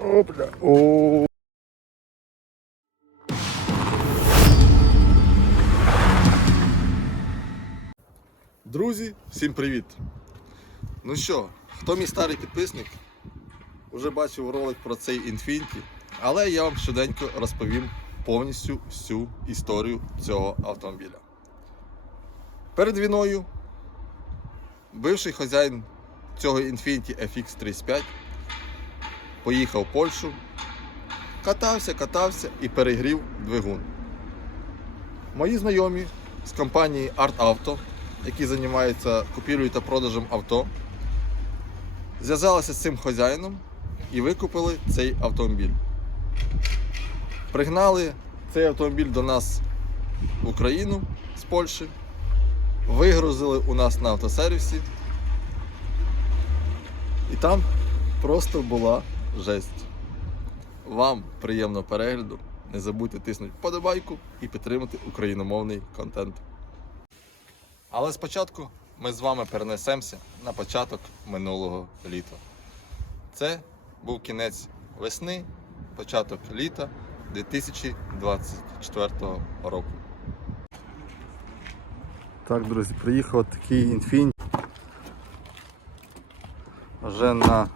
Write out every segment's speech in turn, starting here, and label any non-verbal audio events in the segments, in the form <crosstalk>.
Опля. О. Друзі, всім привіт! Ну що, хто мій старий підписник, вже бачив ролик про цей Infiniti, але я вам швиденько розповім повністю всю історію цього автомобіля. Перед війною бивший хазяїн цього Infiniti FX35 поїхав в Польщу, катався, катався і перегрів двигун. Мої знайомі з компанії Art Auto, які займаються купівлею та продажем авто, зв'язалися з цим хазяїном і викупили цей автомобіль. Пригнали цей автомобіль до нас в Україну з Польщі, вигрузили у нас на автосервісі. І там просто була жесть. Вам приємного перегляду. Не забудьте тиснути вподобайку і підтримати україномовний контент. Але спочатку ми з вами перенесемося на початок минулого літа. Це був кінець весни, початок літа 2024 року. Так, друзі, приїхав такий інфінь. Вже на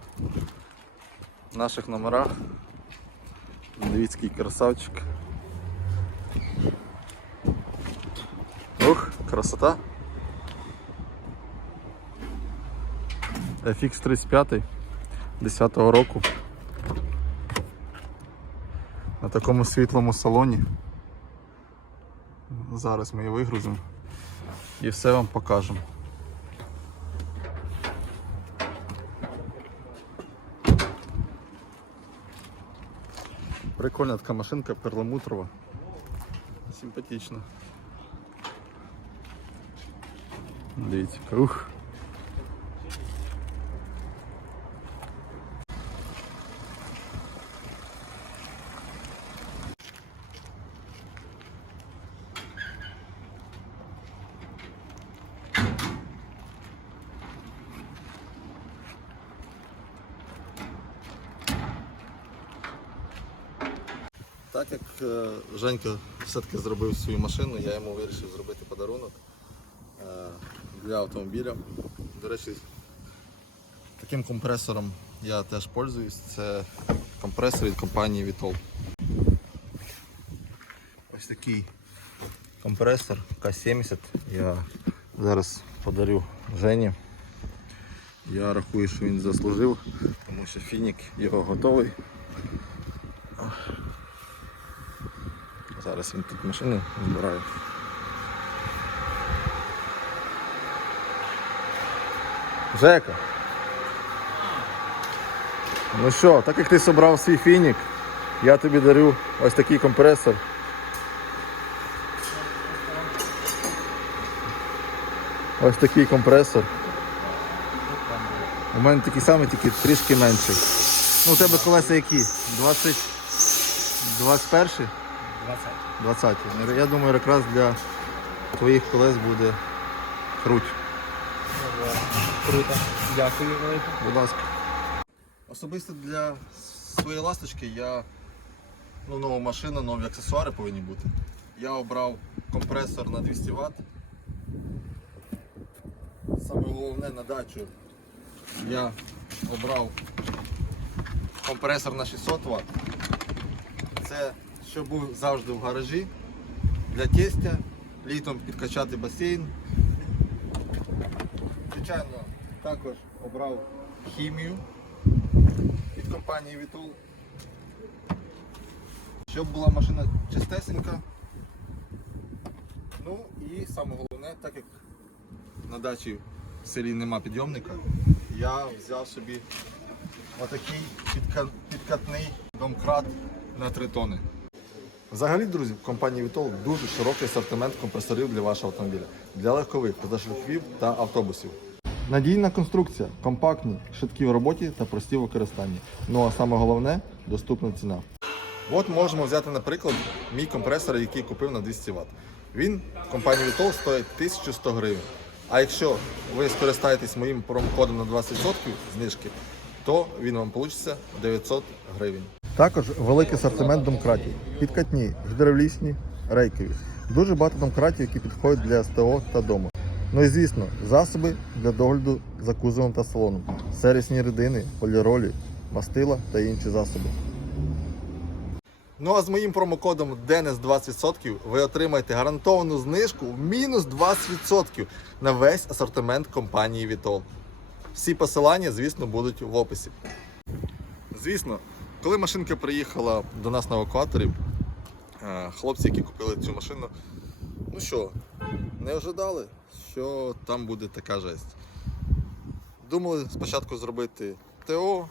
наших номерах. Дивіться, який красавчик. Ух, красота. FX35 10-го року. На такому світлому салоні. Зараз ми її вигрузимо і все вам покажемо. Прикольна така машинка перламутрова. Симпатично. Дивіться, ух. Так як е, Женька все-таки зробив свою машину, я йому вирішив зробити подарунок е, для автомобіля. До речі, таким компресором я теж пользуюсь. Це компресор від компанії Vitol. Ось такий компресор К70 я зараз подарю Жені. Я рахую, що він заслужив, тому що фінік його готовий. Зараз він тут машину збирає. Жека. Ну що, так як ти зібрав свій фінік, я тобі дарю ось такий компресор. Ось такий компресор. У мене такий самий, тільки трішки менший. Ну у тебе колеса які? 20... 21? 20. 20. Я думаю, якраз для твоїх колес буде круть. Круто. Дякую велике. Будь ласка. Особисто для своєї ласточки я ну, нова машина, нові аксесуари повинні бути. Я обрав компресор на 200 Вт. Саме головне на дачу я обрав компресор на 600 Вт. Це щоб був завжди в гаражі для тестя, літом підкачати басейн. Звичайно, також обрав хімію від компанії Vitol. Щоб була машина чистесенька. Ну і саме головне, так як на дачі в селі нема підйомника, я взяв собі отакий підкатний домкрат на 3 тони. Взагалі, друзі, в компанії Vitol дуже широкий асортимент компресорів для вашого автомобіля, для легкових, позашляхових та автобусів. Надійна конструкція, компактні, швидкі в роботі та прості в використанні. Ну а саме головне доступна ціна. От можемо взяти, наприклад, мій компресор, який купив на 200 Вт. Він в компанії Vitol стоїть 1100 гривень. А якщо ви скористаєтесь моїм промокодом на 20% знижки, то він вам вийде 900 гривень. Також великий асортимент домкратів. Підкатні, гідравлічні, рейкові. Дуже багато домкратів, які підходять для СТО та дому. Ну і звісно, засоби для догляду за кузовом та салоном, сервісні рідини, поліролі, мастила та інші засоби. Ну а з моїм промокодом DENIS 20% ви отримаєте гарантовану знижку в мінус 20% на весь асортимент компанії Vitol. Всі посилання, звісно, будуть в описі. Звісно, коли машинка приїхала до нас на евакуаторі, е, хлопці, які купили цю машину, ну що, не ожидали, що там буде така жесть. Думали спочатку зробити ТО,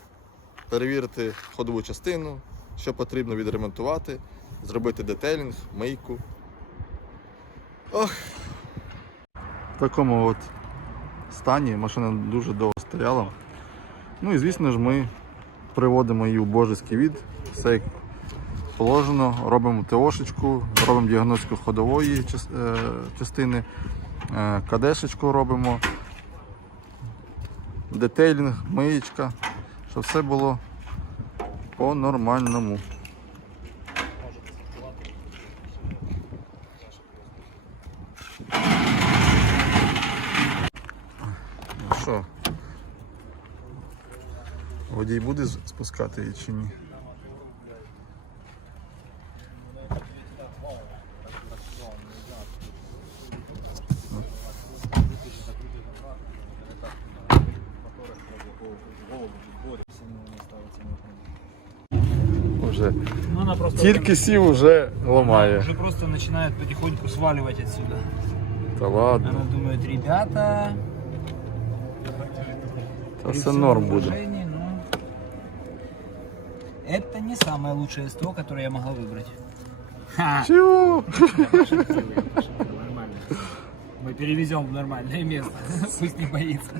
перевірити ходову частину, що потрібно відремонтувати, зробити детейлінг, мийку. Ох. В такому от стані машина дуже довго стояла. Ну і звісно ж ми приводимо її в божеський від, все як положено, робимо ТОшечку, робимо діагностику ходової е, частини, е, кадешечку робимо, детейлінг, миєчка, щоб все було по-нормальному. водій буде з- спускати її чи ні? Вже Ну, она просто тільки сів, вже ламає. уже просто начинает потихоньку сваливать отсюда. Та ладно, Она думает, ребята, та при все всем норм буде. Не самое лучшее СТО, которое я могла выбрать. Ха! Чего? Нормально. Мы перевезем в нормальное место. Пусть не боится.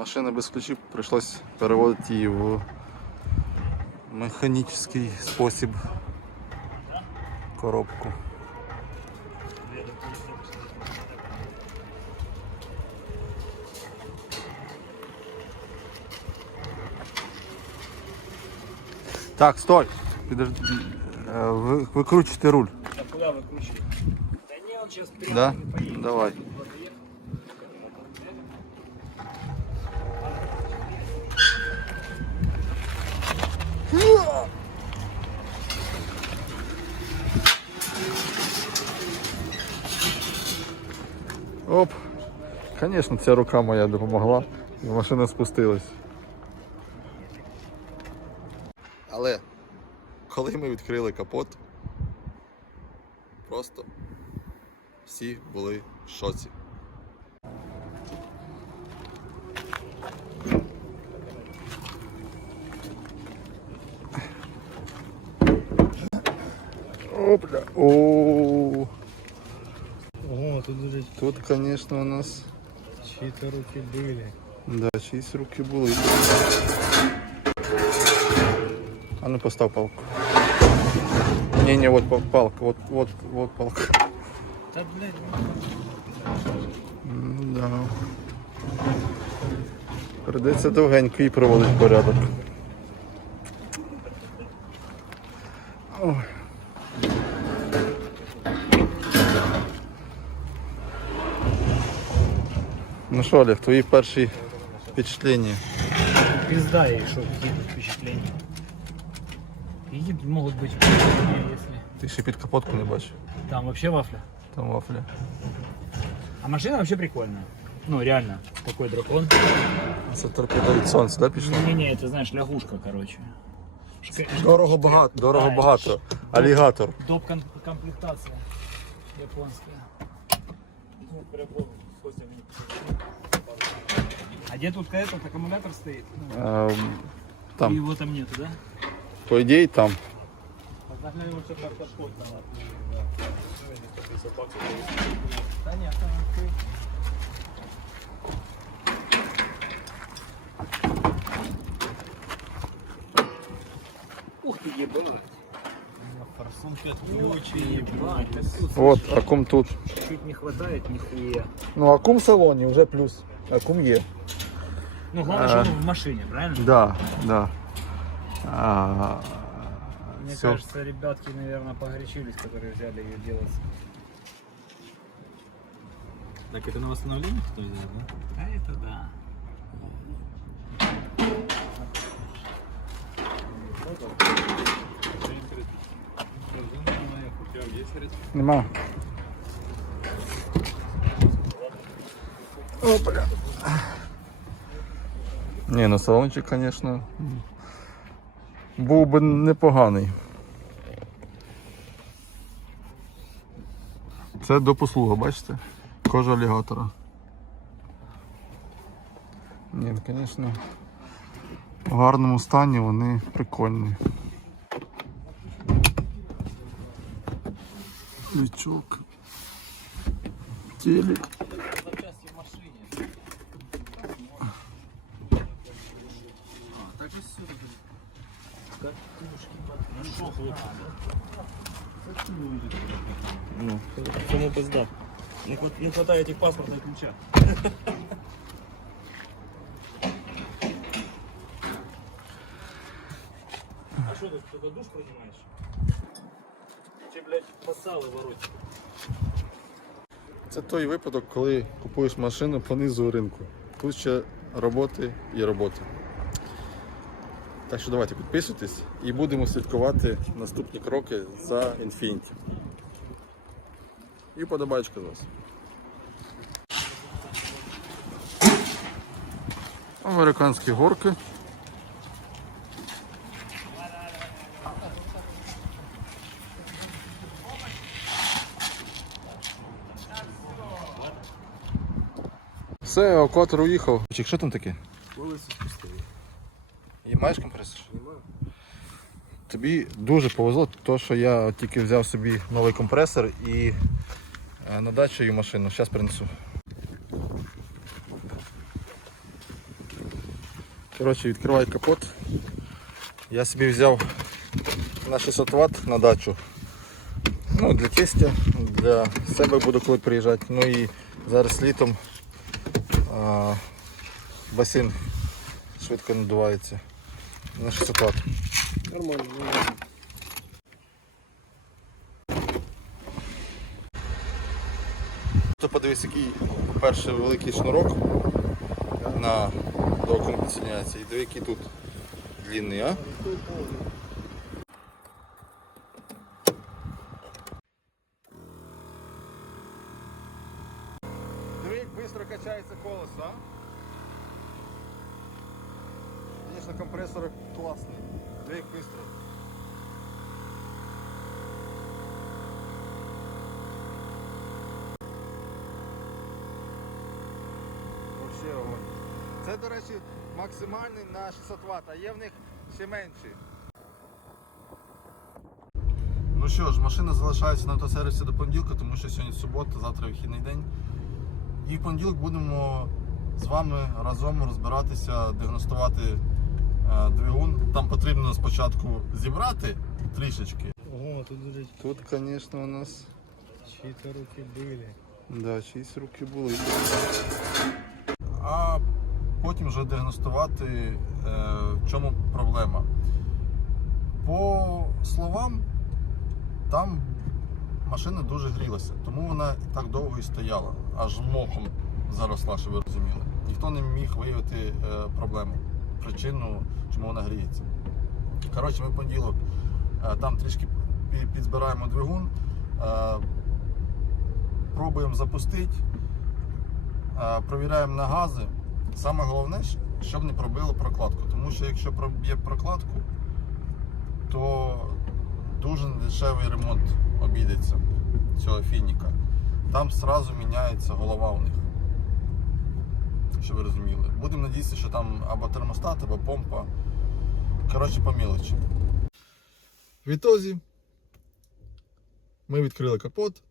Машина без ключів прийшлось переводити її в механічний спосіб коробку. Так, стой! Підожди. Е, Ви, викручуйте руль. А куда вы кручили? Да не, он сейчас прямо Да? не поедет. Давай. Звісно, ця рука моя допомогла, і машина спустилась. Але коли ми відкрили капот, просто всі були в шоці. Опля. О, тут конечно, у нас чьи-то руки были. да, чиїсь руки були. А ну постав палку. Не, не, вот пал- палка, вот, вот, вот палка. Да, блядь, Ну да. Придеться довгенько її проводить порядок. Що, Олег, твої перші впечатлення? Пизда ей, что какие тут впечатления. Какие могут быть впечатления, если... Ти ще під капотку не бачив. Там вообще вафля. Там вафля. А машина вообще прикольная. Ну, реально, такой дракон. Це торпеда від сонця, да, пішло? Не-не, это, знаешь, лягушка, короче. Шка- Дорого багато, дорого Да, багато. Алігатор. Доп ком- комплектация японская. А где тут этот аккумулятор стоит? Э, там. Его там нету, да? По идее, там. Ух ты, ебать. Вот, аккум тут. Чуть не хватает, нихуя. Ну, аккум в салоне уже плюс. аккум Е. Ну, главное, А. что он в машине, правильно? Да, да. А, Мне всё. кажется, ребятки, наверное, погорячились, которые взяли ее делать. Так это на восстановление кто взял, да? А это да. Нема. О, бля. Ні, ну салончик, звісно, був би непоганий. Це до послуга, бачите? Кожа алігатора. Ні, ну, звісно, в гарному стані вони прикольні. Лючок. Телек. Ну, кому пизда. Не, хват- не хватает этих паспорта и ключа. <laughs> А что ты только душ принимаешь? Че, блядь, посалы воротишь? Це той випадок, коли купуєш машину по низу ринку. Тут ще роботи і роботи. Так що давайте підписуйтесь і будемо слідкувати наступні кроки за Infiniti. І подобаєчка з вас. Американські горки. Все, евакуатор уїхав. Що там таке? Колесо маєш компресор? Тобі дуже повезло, то що я тільки взяв собі новий компресор і е, на дачу її машину. Зараз принесу. Коротше, відкривай капот. Я собі взяв на 600 Вт на дачу. Ну, для тестя, для себе буду коли приїжджати. Ну і зараз літом а, басейн швидко надувається. На 600 Вт. Нормально, То подивись, який перший великий шнурок на до компенсації. І диви, який тут длинний, а? Диви, як швидко качається колесо, а? Звісно, компресор класний. Диви, як швидко. Вообще огонь. Це, до речі, максимальний на 600 Вт, а є в них ще менші. Ну що ж, машина залишається на автосервісі до понеділка, тому що сьогодні субота, завтра вихідний день. І в понеділок будемо з вами разом розбиратися, діагностувати е, двигун. Там потрібно спочатку зібрати трішечки. Ого, тут уже Тут, звісно, у нас чьи-то руки были. Да, чиїсь руки були. А потім вже діагностувати, е, в чому проблема. По словам, там машина дуже грілася, тому вона так довго і стояла, аж мохом заросла, щоб ви розуміли. Ніхто не міг виявити е, проблему, причину, чому вона гріється. Коротше, ми в понеділок е, там трішки пі- підзбираємо двигун. е, пробуємо запустити, е, провіряємо на гази. Саме головне, щоб не пробило прокладку. Тому що якщо проб'є прокладку, то дуже дешевий ремонт обійдеться цього фініка. Там зразу міняється голова у них. Щоб ви розуміли. Будемо надіятися, що там або термостат, або помпа. Коротше, по мілочі. В ітозі ми відкрили капот.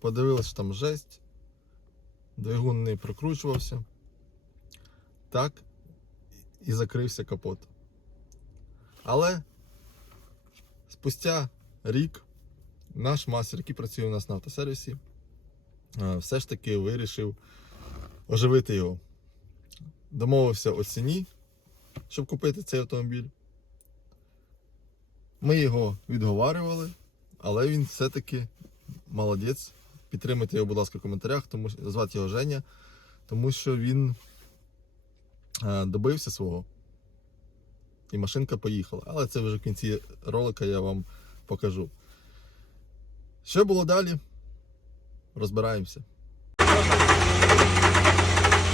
Подивилися, що там жесть. Двигун не прокручувався. Так і закрився капот. Але спустя рік наш мастер, який працює у нас на автосервісі, е, все ж таки вирішив оживити його. Домовився о ціні, щоб купити цей автомобіль. Ми його відговарювали, але він все-таки молодець. Підтримайте його, будь ласка, в коментарях, тому звати його Женя, тому що він е, добився свого. І машинка поїхала. Але це вже в кінці ролика я вам покажу. Що було далі? Розбираємося.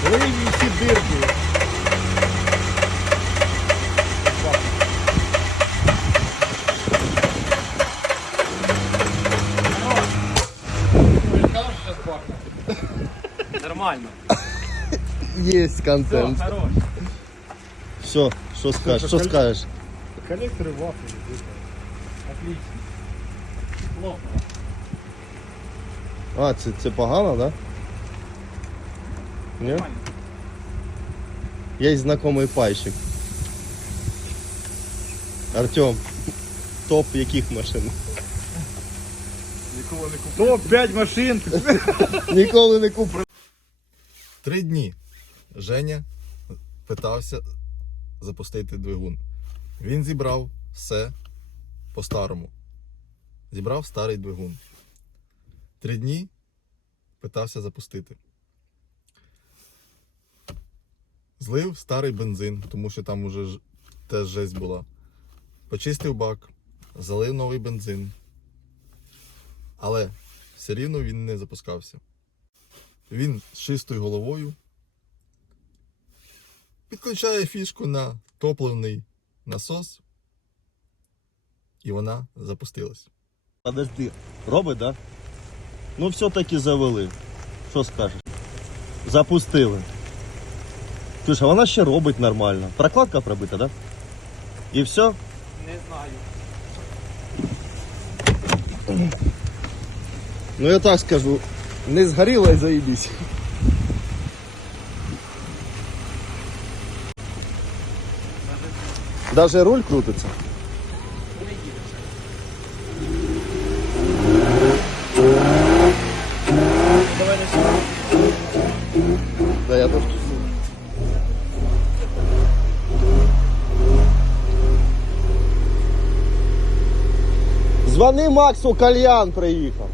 Вийміть ці дирки. Нормально. Все, контент. хорош. Що, що скажеш? Що скажеш? Коллекторы вафли. Отлично. Плохо. А, це, це погано, да? Нормально. Є знайомий пайщик. Артем, топ яких машин? Топ-5 машин. Ніколи не куплю. <laughs> Три дні Женя питався запустити двигун. Він зібрав все по-старому. Зібрав старий двигун. Три дні питався запустити. Злив старий бензин, тому що там уже теж жесть була. Почистив бак, залив новий бензин. Але все рівно він не запускався. Він з чистою головою підключає фішку на топливний насос, і вона запустилась. Подожди, робить, да? Ну все-таки завели. Що скажеш? Запустили. Слушай, вона ще робить нормально. Прокладка пробита, да? І все? Не знаю. Ну я так скажу, не згоріла і заїбісь. Даже руль крутиться. Давай начнем. Да, я тоже. Звони Максу, кальян приїхав.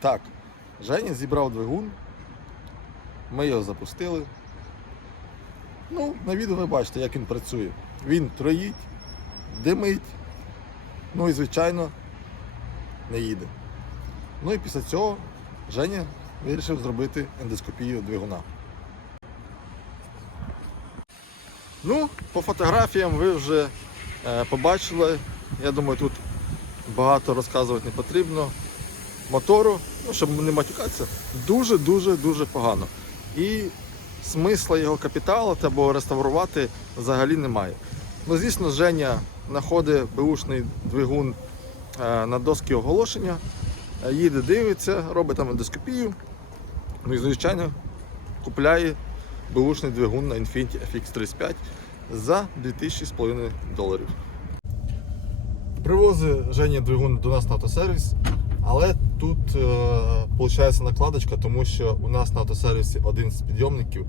Так, Женя зібрав двигун. Ми його запустили. Ну, на відео ви бачите, як він працює. Він троїть, димить, ну і звичайно не їде. Ну і після цього Женя вирішив зробити ендоскопію двигуна. Ну, по фотографіям ви вже е, побачили. Я думаю, тут багато розказувати не потрібно мотору, ну, щоб не матюкатися, дуже-дуже дуже погано. І смисла його капіталу або реставрувати взагалі немає. Ну, звісно, Женя знаходить беушний двигун е, на доски оголошення, е, їде, дивиться, робить там ендоскопію. Ну і, звичайно, купляє беушний двигун на Infiniti FX35 за 2000,5 доларів. Привозить Женя двигун до нас на автосервіс, але тут виходить накладочка, тому що у нас на автосервісі один з підйомників.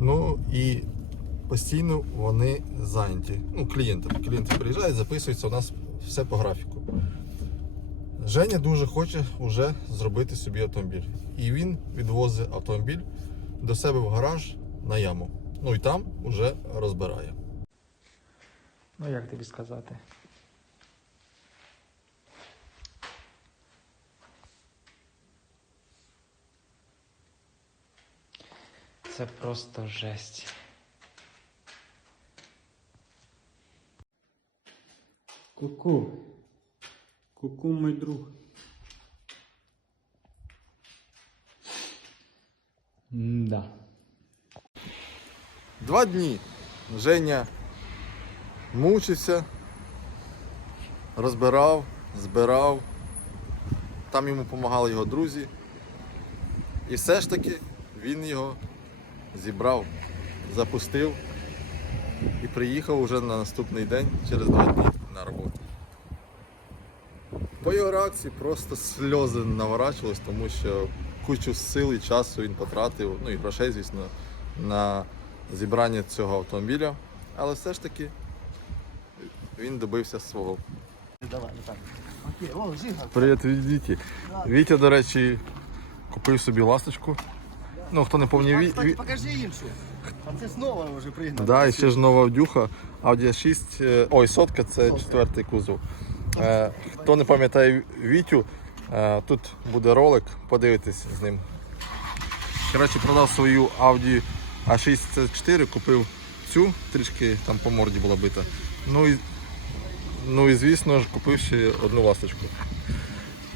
Ну і постійно вони зайняті. Ну, клієнти. Клієнти приїжджають, записуються, у нас все по графіку. Женя дуже хоче вже зробити собі автомобіль. І він відвозить автомобіль до себе в гараж на яму. Ну і там вже розбирає. Ну як тобі сказати? Це просто жесть. Ку-ку. Ку-ку, мой друг. Да. Два дні Женя мучився, розбирав, збирав. Там йому допомагали його друзі. І все ж таки він його зібрав. запустив і приїхав уже на наступний день через два дні на роботу. По його реакції просто сльози наворачувались, тому що кучу сил і часу він потратив, ну і грошей, звісно, на зібрання цього автомобіля. Але все ж таки він добився свого. Давай, так. Окей, о, Жига. Привіт від Віті. Вітя, до речі, купив собі ласточку. Ну, хто не пам'ятає, Ві... Кстати, Ві... покажи іншу. А це знову вже пригнав. Да, і ще ж нова Авдюха. Audi 6, е, ой, сотка це четвертий кузов. Е, хто не пам'ятає Вітю, е, тут буде ролик, подивитись з ним. Коротше, продав свою Audi A6 C4, купив цю, трішки там по морді була бита. Ну і, ну і звісно ж, купив ще одну ласточку.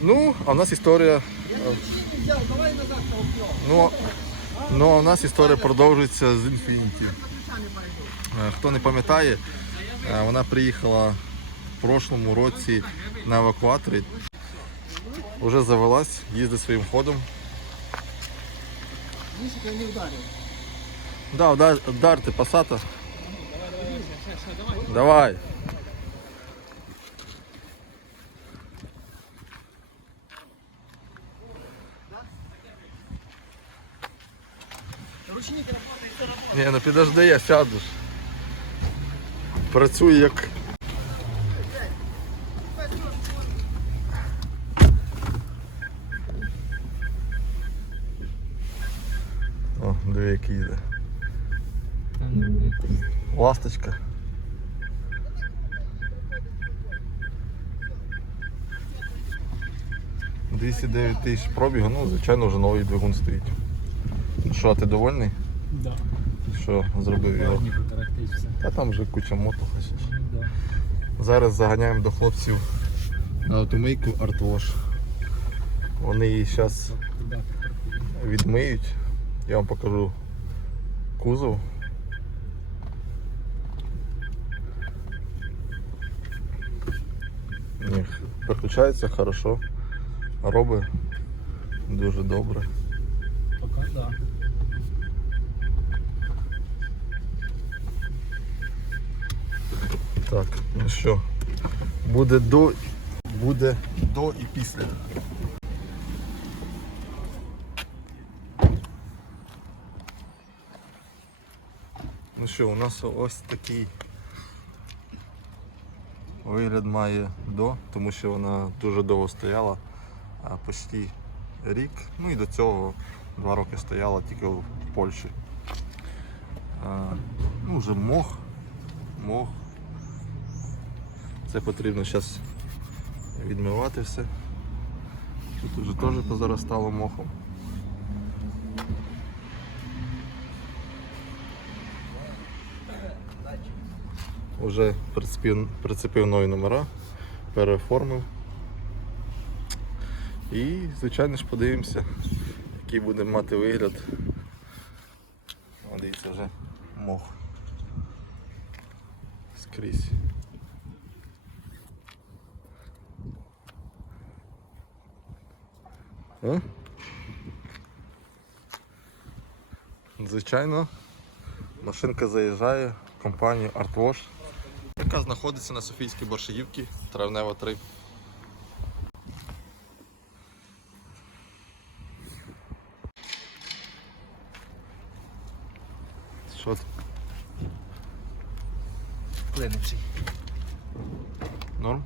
Ну, а в нас історія. е, Ну, ну а в нас історія продовжується з Infiniti. Е, Хто не пам'ятає, е, вона приїхала в прошлому році на евакуаторі. Вже завелась, їздить своїм ходом. Не вдарив. Да, удар, удар ты, пасата. Давай. Ручник Ні, ну підожди, я сяду. Працюю як. 9 тисяч пробігу, ну звичайно вже новий двигун стоїть. Що, ти довольний? Да. Що зробив його? Та там вже куча мотоха. Да. Зараз заганяємо до хлопців на автомийку Артвош. Вони її зараз відмиють. Я вам покажу кузов. Переключається хорошо. Робить дуже добре. Пока да. Так, ну що, буде до, буде до і після. Ну що, у нас ось такий вигляд має до, тому що вона дуже довго стояла, почти рік. Ну і до цього два роки стояла тільки в Польщі. Ну, вже мох, мох. Це потрібно зараз відмивати все. Тут вже теж позаростало мохом. Уже прицепив, прицепив нові номера, переоформив. І, звичайно ж, подивимося, який буде мати вигляд. О, дивіться вже мох скрізь. Звичайно, машинка заїжджає в компанію ArtWash, яка знаходиться на Софійській Боршаївці, Травнева 3. Що це? Підклинивший. Норм?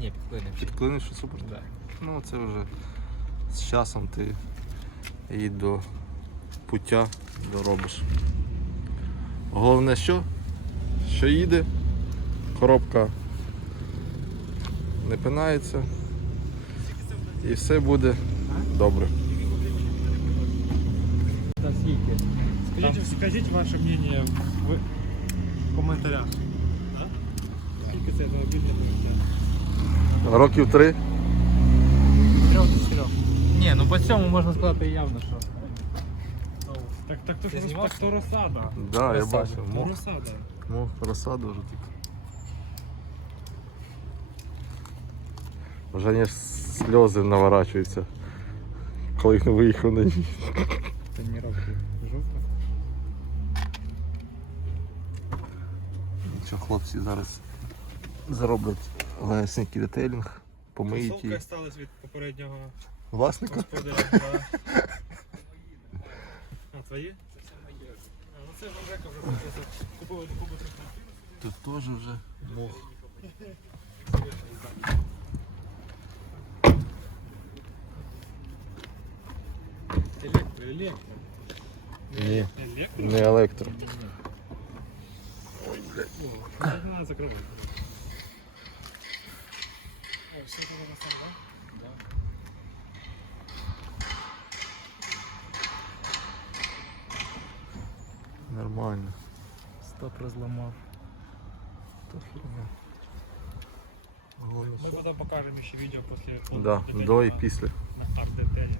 Ні, підклинивший. Підклиниш, що супер? Да. Ну це вже з часом ти її до пуття доробиш. Головне що? Що їде, коробка не пинається і все буде добре. Скажіть, скажіть ваше мнение в, в коментарях. Скільки це автомобіль не пам'ятаю? Років три. Трьох до чотирьох. Ні, ну по цьому можна сказати явно, що. Так, так, то, Ти ж- знімав? так то розсада. Да, я Розсада. бачив. То Мох, розсада. мох розсаду вже тут. Вже аж сльози наворачуються, коли він виїхав на ній. Це не роки. Жовта. Що хлопці зараз зроблять легесенький детейлінг, помиють її. осталась від попереднього Власника? господаря. <laughs> да. А, твої? А, ну це вже просто купили купу Тут теж вже мох. Електро, електро. Ні, Електро? не електро. Не надо закрывать. О, все это на сам, да? Нормально. Стоп разломав. Та херня. Мы потом покажем еще видео после Да, до і після. на арт-детелі.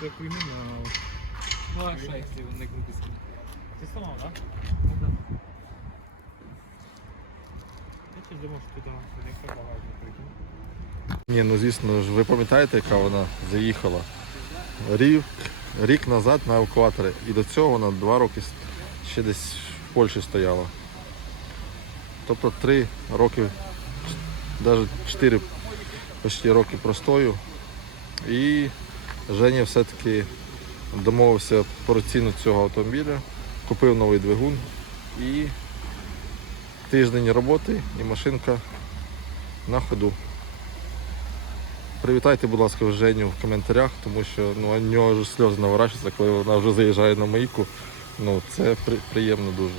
Це кримінал. Ну а що, якщо він не крутиться? Ти сломав, так? Ну так. Я ще думав, що тут не багажник прикинь. Ні, ну звісно ж, ви пам'ятаєте, яка вона заїхала? Рік, рік назад на евакуаторі. І до цього вона два роки ще десь в Польщі стояла. Тобто три роки, навіть чотири почти роки простою. І Женя все-таки домовився про ціну цього автомобіля, купив новий двигун і тиждень роботи і машинка на ходу. Привітайте, будь ласка, Женю в коментарях, тому що ну, у нього сльози наворачуються, коли вона вже заїжджає на мийку. Ну, це при- приємно дуже.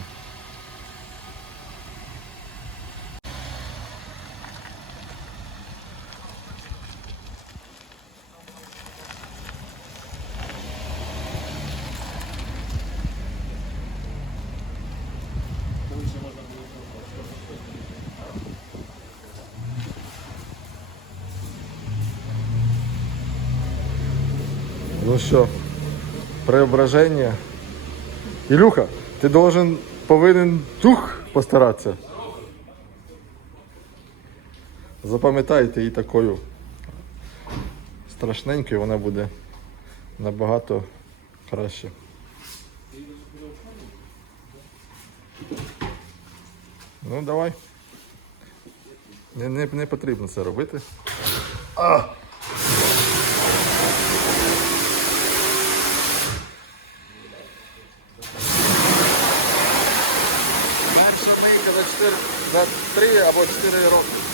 Що, преображення. Ілюха, ти должен повинен тух постаратися. Запам'ятайте її такою страшненькою, вона буде набагато краще. Ну давай. Не, не, не потрібно це робити. Перша мийка за 4, за 3 або 4 роки.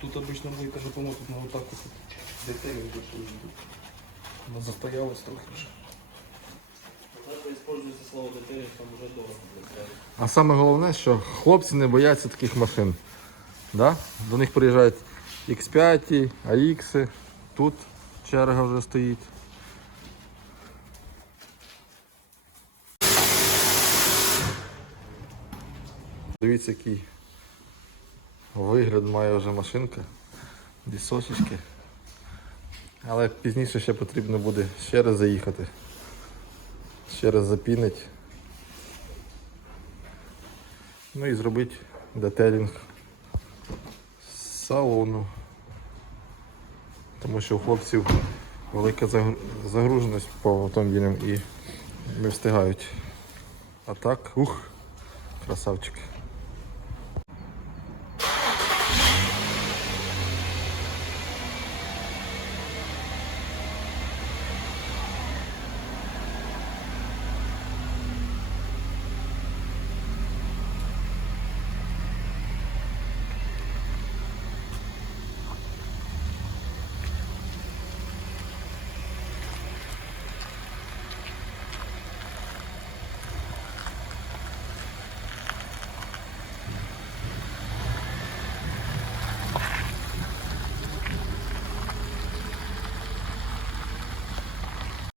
Тут обычно мойка же по-моему тут на вот так вот детали Она застоялась трохи вже. Надо слово детали, там уже дорого. А саме головне, що хлопці не бояться таких машин. Да? До них приїжджають X5, AX, тут черга вже стоїть. Дивіться, який вигляд має вже машинка. Дісочечки. Але пізніше ще потрібно буде ще раз заїхати. Ще раз запінити. Ну і зробити детелінг салону. Тому що у хлопців велика загруженість по автомобілям і не встигають. А так, ух, красавчик.